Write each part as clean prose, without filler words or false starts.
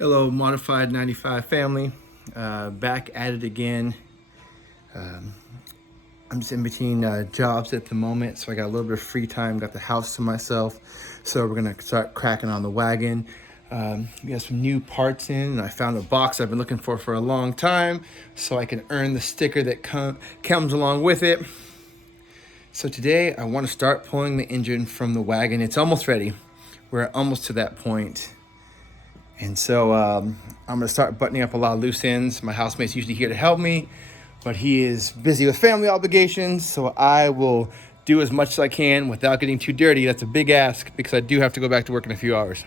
Hello, Modified 95 family. Back at it again. I'm just in between jobs at the moment, so I got a little bit of free time, got the house to myself. So we're gonna start cracking on the wagon. We got some new parts in, and I found a box I've been looking for a long time, so I can earn the sticker that comes along with it. So today I want to start pulling the engine from the wagon. It's almost ready. We're almost to that point. And so I'm gonna start buttoning up a lot of loose ends. My housemate's usually here to help me, but he is busy with family obligations, so I will do as much as I can without getting too dirty. That's a big ask because I do have to go back to work in a few hours.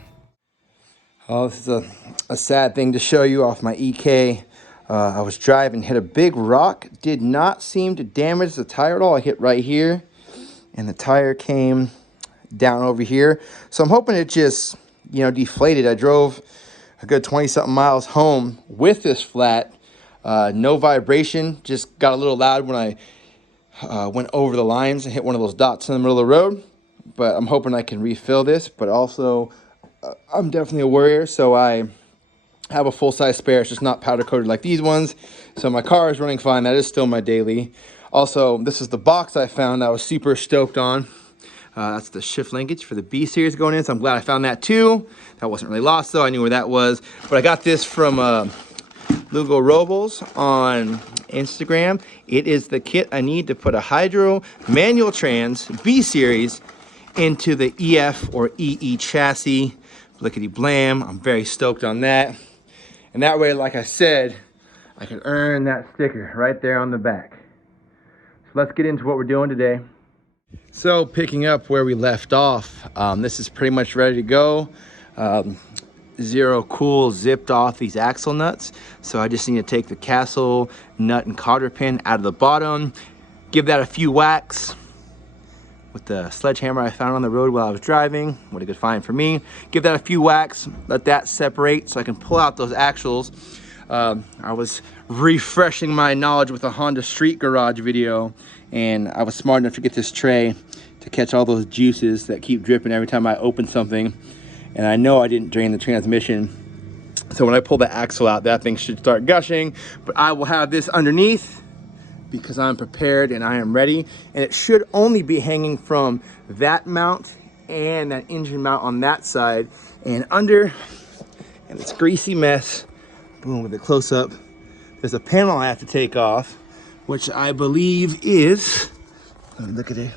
Oh, this is a sad thing to show you off my EK. I was driving, hit a big rock, did not seem to damage the tire at all. I hit right here, and the tire came down over here. So I'm hoping it just, deflated. I drove a good 20-something miles home with this flat. No vibration, just got a little loud when I went over the lines and hit one of those dots in the middle of the road. But I'm hoping I can refill this, but also I'm definitely a worrier, so I have a full-size spare. It's just not powder coated like these ones. So my car is running fine. That is still my daily. Also, this is the box I found that I was super stoked on. That's the shift linkage for the B series going in, so I'm glad I found that too. That wasn't really lost though, I knew where that was. But I got this from Lugo Robles on Instagram. It is the kit I need to put a hydro manual trans B series into the EF or EE chassis. Blickety blam, I'm very stoked on that. And that way, like I said, I can earn that sticker right there on the back. So let's get into what we're doing today. So picking up where we left off, this is pretty much ready to go. Zero Cool zipped off these axle nuts. So I just need to take the castle nut and cotter pin out of the bottom, give that a few whacks with the sledgehammer I found on the road while I was driving. What a good find for me. Give that a few whacks, let that separate so I can pull out those axles. I was refreshing my knowledge with a Honda Street Garage video, and I was smart enough to get this tray to catch all those juices that keep dripping every time I open something. And I know I didn't drain the transmission. So when I pull the axle out, that thing should start gushing, but I will have this underneath because I'm prepared and I am ready. And it should only be hanging from that mount and that engine mount on that side and under, and this greasy mess. Boom, with a close up. There's a panel I have to take off, which I believe is, let me look at it,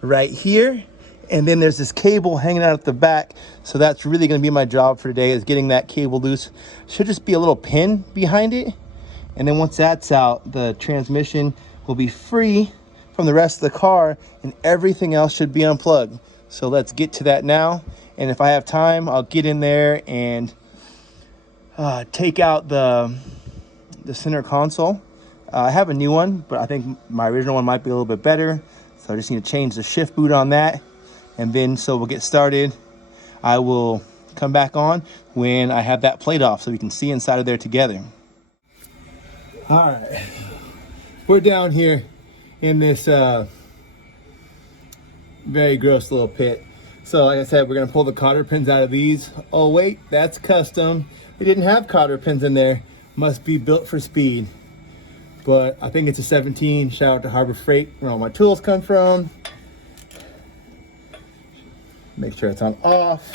right here. And then there's this cable hanging out at the back. So that's really gonna be my job for today, is getting that cable loose. Should just be a little pin behind it. And then once that's out, the transmission will be free from the rest of the car and everything else should be unplugged. So let's get to that now. And if I have time, I'll get in there and take out the center console. I have a new one, but I think my original one might be a little bit better. So I just need to change the shift boot on that. And then, so we'll get started. I will come back on when I have that plate off so we can see inside of there together. All right, we're down here in this very gross little pit. So like I said, we're gonna pull the cotter pins out of these. Oh wait, that's custom. They didn't have cotter pins in there. Must be built for speed. But I think it's a 17. Shout out to Harbor Freight, where all my tools come from. Make sure it's on off.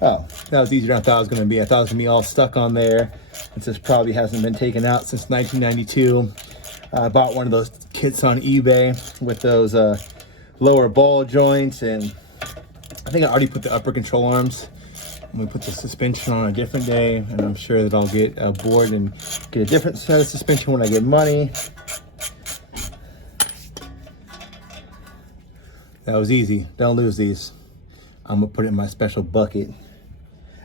Oh, that was easier than I thought it was gonna be. I thought it was gonna be all stuck on there. This probably hasn't been taken out since 1992. I bought one of those kits on eBay with those lower ball joints, and I think I already put the upper control arms. And we put the suspension on a different day, and I'm sure that I'll get bored and get a different set of suspension when I get money. That was easy. Don't lose these. I'm gonna put it in my special bucket.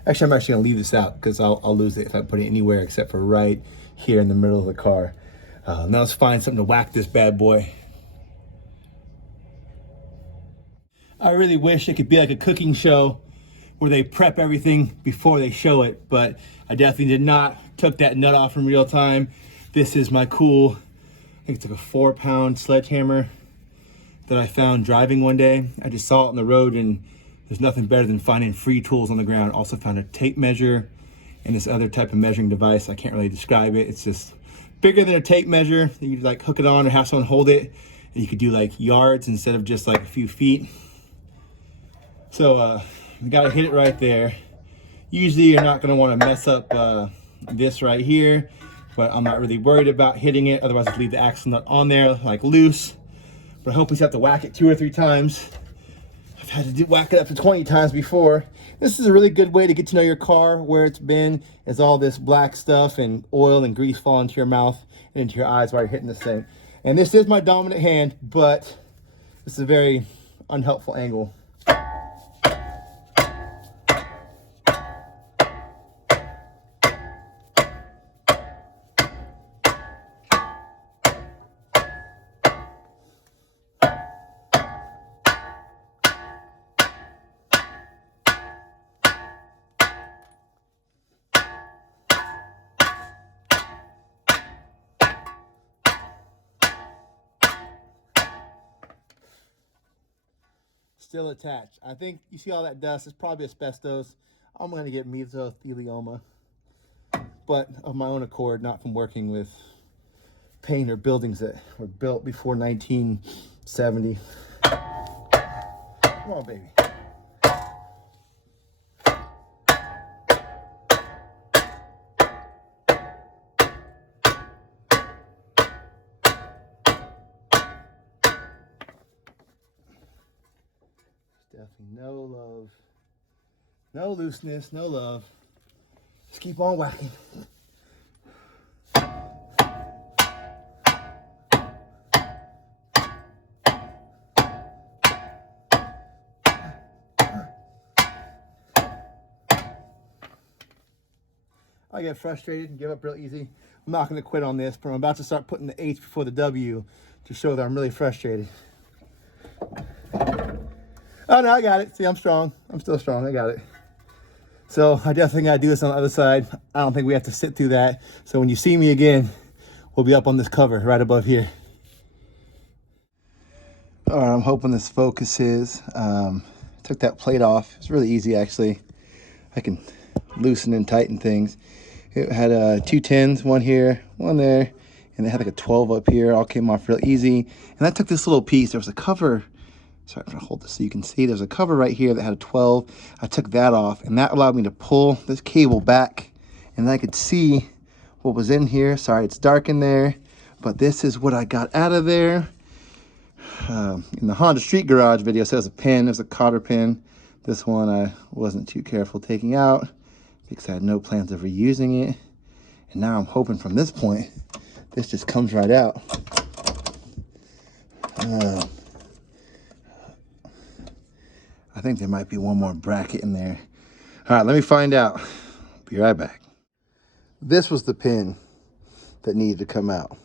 Actually, I'm actually gonna leave this out because I'll lose it if I put it anywhere except for right here in the middle of the car. Now let's find something to whack this bad boy. I really wish it could be like a cooking show where they prep everything before they show it, but I definitely did not. Took that nut off in real time. This is my cool, I think it's like a 4-pound sledgehammer that I found driving one day. I just saw it on the road and There's nothing better than finding free tools on the ground. Also found a tape measure and this other type of measuring device. I can't really describe it. It's just bigger than a tape measure. You like hook it on or have someone hold it. And you could do like yards instead of just like a few feet. So we gotta hit it right there. Usually you're not gonna wanna mess up this right here, but I'm not really worried about hitting it. Otherwise I'd leave the axle nut on there like loose. But I hope we have to whack it 2 or 3 times. I've had to whack it up to 20 times before. This is a really good way to get to know your car, where it's been, is all this black stuff and oil and grease fall into your mouth and into your eyes while you're hitting this thing. And this is my dominant hand, but this is a very unhelpful angle. Still attached. I think you see all that dust. It's probably asbestos. I'm going to get mesothelioma, but of my own accord, not from working with paint or buildings that were built before 1970. Come on, baby. Definitely no love, no looseness, no love. Just keep on whacking. I get frustrated and give up real easy. I'm not going to quit on this, but I'm about to start putting the H before the W to show that I'm really frustrated. Oh no, I got it. See, I'm strong. I'm still strong. I got it. So I definitely got to do this on the other side. I don't think we have to sit through that. So when you see me again, we'll be up on this cover right above here. All right, I'm hoping this focuses. Took that plate off. It's really easy, actually. I can loosen and tighten things. It had 2 10s, one here, one there, and it had like a 12 up here. All came off real easy. And I took this little piece. There was a cover. Sorry, I'm trying to hold this so you can see. There's a cover right here that had a 12. I took that off, and that allowed me to pull this cable back, and I could see what was in here. Sorry, it's dark in there, but this is what I got out of there. In the Honda Street Garage video, it says a pin. There's a cotter pin. This one I wasn't too careful taking out because I had no plans of reusing it. And now I'm hoping from this point, this just comes right out. I think there might be one more bracket in there. All right, let me find out. Be right back. This was the pin that needed to come out.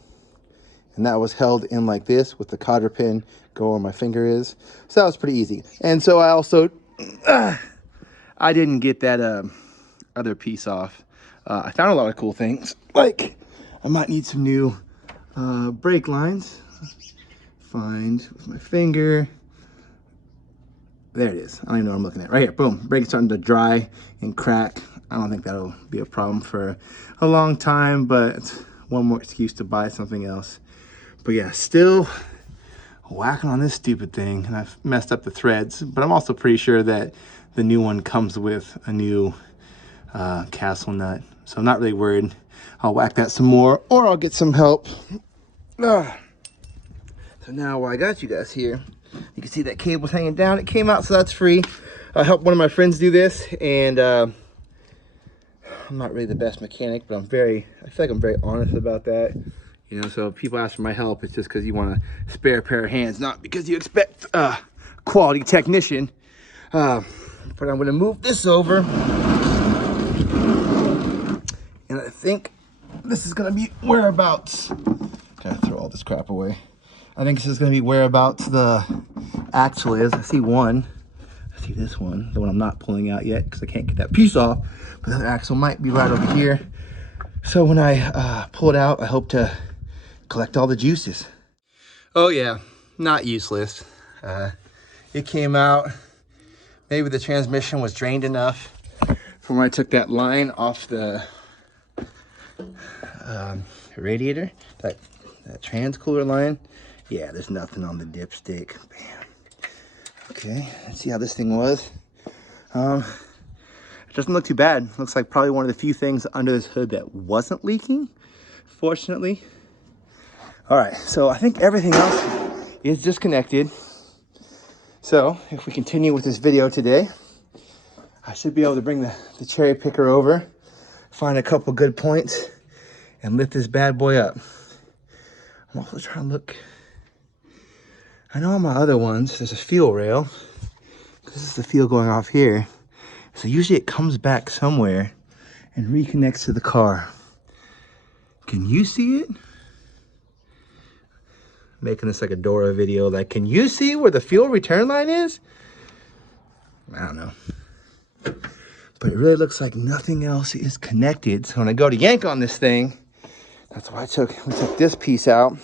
And that was held in like this with the cotter pin go where my finger is. So that was pretty easy. And so I also, I didn't get that other piece off. I found a lot of cool things. Like, I might need some new brake lines. Find with my finger. There it is. I don't even know what I'm looking at. Right here, boom. Brake's starting to dry and crack. I don't think that'll be a problem for a long time, but one more excuse to buy something else. But yeah, still whacking on this stupid thing, and I've messed up the threads, but I'm also pretty sure that the new one comes with a new castle nut. So I'm not really worried. I'll whack that some more, or I'll get some help. So now while I got you guys here, you can see that cable's hanging down. It came out, so that's free. I helped one of my friends do this, and I'm not really the best mechanic, but I feel like I'm very honest about that. You know, so if people ask for my help, it's just because you want a spare pair of hands, not because you expect a quality technician. But I'm going to move this over, and I think this is going to be whereabouts. Gotta throw all this crap away. I think this is going to be whereabouts the axle is. I see one. I see this one, the one I'm not pulling out yet because I can't get that piece off. But the axle might be right over here. So when I pull it out, I hope to collect all the juices. Oh yeah, not useless. It came out maybe the transmission was drained enough from when I took that line off the radiator, that trans cooler line. Yeah, there's nothing on the dipstick. Bam. Okay, let's see how this thing was. It doesn't look too bad. Looks like probably one of the few things under this hood that wasn't leaking, fortunately. All right, so I think everything else is disconnected. So if we continue with this video today, I should be able to bring the cherry picker over, find a couple good points, and lift this bad boy up. I'm also trying to look. I know on my other ones, there's a fuel rail. This is the fuel going off here. So usually it comes back somewhere and reconnects to the car. Can you see it? Making this like a Dora video. Like, can you see where the fuel return line is? I don't know. But it really looks like nothing else is connected. So when I go to yank on this thing, that's why we took this piece out.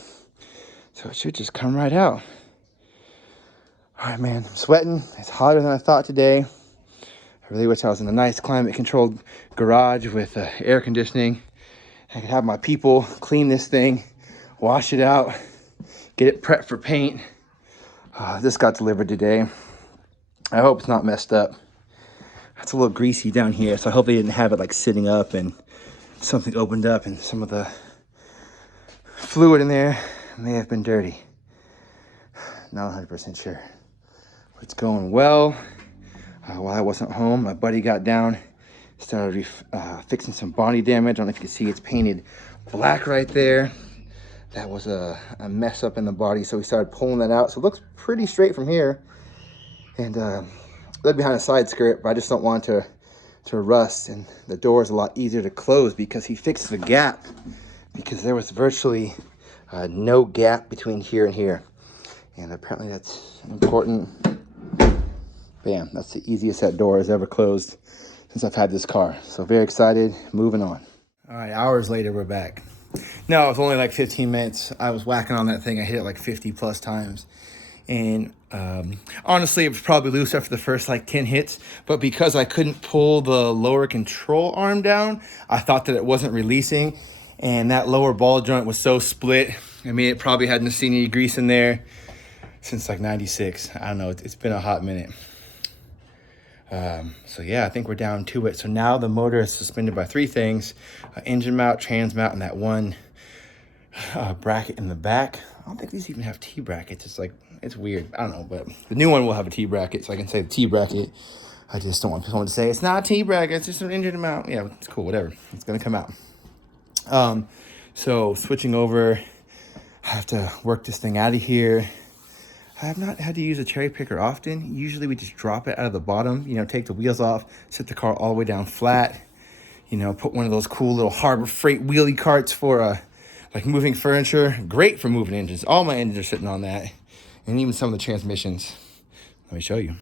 So it should just come right out. All right, man, I'm sweating. It's hotter than I thought today. I really wish I was in a nice climate-controlled garage with air conditioning. I could have my people clean this thing, wash it out, get it prepped for paint. This got delivered today. I hope it's not messed up. It's a little greasy down here, so I hope they didn't have it like sitting up and something opened up and some of the fluid in there may have been dirty. Not 100% sure. But it's going well. While I wasn't home, my buddy got down, started fixing some body damage. I don't know if you can see, it's painted black right there. That was a mess up in the body, so we started pulling that out. So it looks pretty straight from here. And led behind a side skirt, but I just don't want to rust. And the door is a lot easier to close because he fixed the gap, because there was virtually no gap between here and here. And apparently that's important. Bam, that's the easiest that door has ever closed since I've had this car. So very excited, moving on. All right, hours later, we're back. No, it was only like 15 minutes. I was whacking on that thing. I hit it like 50 plus times. And honestly, it was probably loose after the first like 10 hits. But because I couldn't pull the lower control arm down, I thought that it wasn't releasing. And that lower ball joint was so split. I mean, it probably hadn't seen any grease in there since like 96. I don't know. It's been a hot minute. So yeah, I think we're down to it. So now the motor is suspended by three things: engine mount, trans mount, and that one bracket in the back. I don't think these even have T brackets. It's like, it's weird. I don't know, but the new one will have a T bracket, so I can say the T bracket. I just don't want someone to say it's not a T bracket, it's just an engine mount. Yeah, it's cool, whatever. It's gonna come out. So switching over, I have to work this thing out of here. I have not had to use a cherry picker often. Usually we just drop it out of the bottom, you know, take the wheels off, sit the car all the way down flat, you know, put one of those cool little Harbor Freight wheelie carts for like moving furniture. Great for moving engines. All my engines are sitting on that, and even some of the transmissions. Let me show you.